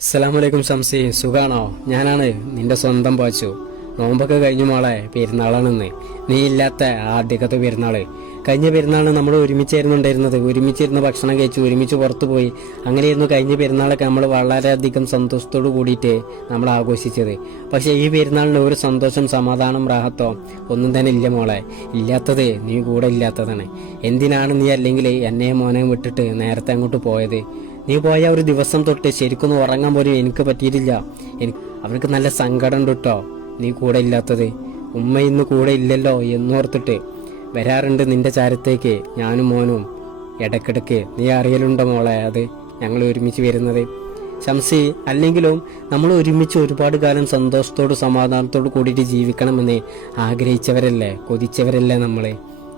അസ്സലാമലൈക്കും ഷംസി, സുഖാണോ? ഞാനാണ് നിന്റെ സ്വന്തം പാച്ചു. നോമ്പൊക്കെ കഴിഞ്ഞു മോളെ, പെരുന്നാളാണെന്ന്. നീ ഇല്ലാത്ത ആദ്യത്തെ പെരുന്നാള്. കഴിഞ്ഞ പെരുന്നാളിന് നമ്മൾ ഒരുമിച്ചായിരുന്നുണ്ടായിരുന്നത്. ഒരുമിച്ചിരുന്ന് ഭക്ഷണം കഴിച്ചു, ഒരുമിച്ച് പുറത്തു പോയി. അങ്ങനെയായിരുന്നു കഴിഞ്ഞ പെരുന്നാളൊക്കെ നമ്മൾ വളരെയധികം സന്തോഷത്തോട് കൂടിയിട്ട് നമ്മൾ ആഘോഷിച്ചത്. പക്ഷേ ഈ പെരുന്നാളിന് ഒരു സന്തോഷം, സമാധാനം, റാഹത്തോ ഒന്നും തന്നെ ഇല്ല മോളെ. ഇല്ലാത്തത് നീ കൂടെ ഇല്ലാത്തതാണ്. എന്തിനാണ് നീ അല്ലെങ്കിൽ എന്നെ മോനെ വിട്ടിട്ട് നേരത്തെ അങ്ങോട്ട് പോയത്? നീ പോയ ഒരു ദിവസം തൊട്ട് ശരിക്കൊന്നും ഉറങ്ങാൻ പോലും എനിക്ക് പറ്റിയിട്ടില്ല. അവർക്ക് നല്ല സങ്കടം ഉണ്ട് കേട്ടോ, നീ കൂടെ ഇല്ലാത്തത്. ഉമ്മ ഇന്ന് കൂടെ ഇല്ലല്ലോ എന്നോർത്തിട്ട് വരാറുണ്ട് നിന്റെ ചാരത്തേക്ക് ഞാനും മോനും ഇടയ്ക്കിടയ്ക്ക്. നീ അറിയലുണ്ടോ മോളെ അത് ഞങ്ങൾ ഒരുമിച്ച് വരുന്നത്? ശംസി, അല്ലെങ്കിലും നമ്മൾ ഒരുമിച്ച് ഒരുപാട് കാലം സന്തോഷത്തോട് സമാധാനത്തോട് കൂടിയിട്ട് ജീവിക്കണമെന്ന് ആഗ്രഹിച്ചവരല്ലേ, കൊതിച്ചവരല്ലേ നമ്മൾ.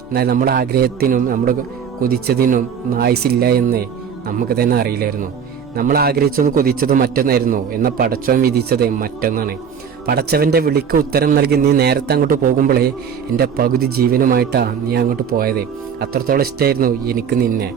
എന്നാൽ നമ്മുടെ ആഗ്രഹത്തിനും നമ്മുടെ കൊതിച്ചതിനും ആയുസില്ല എന്ന് നമുക്ക് തന്നെ അറിയില്ലായിരുന്നു. നമ്മൾ ആഗ്രഹിച്ചതും കൊതിച്ചതും മറ്റൊന്നായിരുന്നു, എന്നാൽ പടച്ചവൻ വിധിച്ചത് മറ്റൊന്നാണ്. പടച്ചവന്റെ വിളിക്ക് ഉത്തരം നൽകി നീ നേരത്തെ അങ്ങോട്ട് പോകുമ്പോഴേ എൻ്റെ പകുതി ജീവനുമായിട്ടാ നീ അങ്ങോട്ട് പോയത്. അത്രത്തോളം ഇഷ്ടമായിരുന്നു എനിക്ക് നിന്നെ.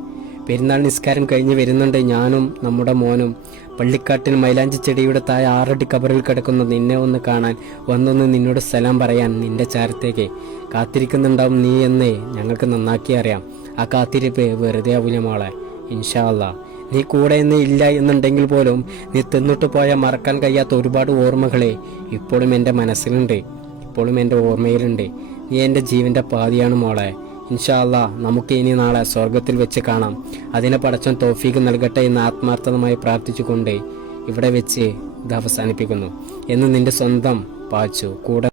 പെരുന്നാൾ നിസ്കാരം കഴിഞ്ഞ് വരുന്നുണ്ട് ഞാനും നമ്മുടെ മോനും. പള്ളിക്കാട്ടിൽ മൈലാഞ്ചി ചെടിയുടെ താഴെ 6 അടി കബറിൽ കിടക്കുന്ന നിന്നെ ഒന്ന് കാണാൻ, വന്നൊന്ന് നിന്നോട് സലാം പറയാൻ നിന്റെ ചാരത്തേക്ക് കാത്തിരിക്കുന്നുണ്ടാവും നീ എന്ന് ഞങ്ങൾക്ക് നന്നാക്കി അറിയാം. ആ കാത്തിരിപ്പ് വെറുതെ ആവില്ല മോളെ, ഇൻഷാ അല്ലാ. നീ കൂടെ നിന്ന് ഇല്ല എന്നുണ്ടെങ്കിൽ പോലും നീ തിന്നിട്ട് പോയാൽ മറക്കാൻ കഴിയാത്ത ഒരുപാട് ഓർമ്മകളെ ഇപ്പോഴും എൻ്റെ മനസ്സിലുണ്ട്, ഇപ്പോഴും എൻ്റെ ഓർമ്മയിലുണ്ട്. നീ എൻ്റെ ജീവൻ്റെ പാതിയാണ് മോളെ. ഇൻഷാ അല്ലാ, നമുക്ക് ഇനി നാളെ സ്വർഗത്തിൽ വെച്ച് കാണാം. അതിനെ പടച്ചവൻ തൗഫീഖ് നൽകട്ടെ എന്ന് ആത്മാർത്ഥമായി പ്രാർത്ഥിച്ചുകൊണ്ട് ഇവിടെ വെച്ച് ഇത് അവസാനിപ്പിക്കുന്നു എന്ന് നിന്റെ സ്വന്തം പാച്ചു. കൂടെ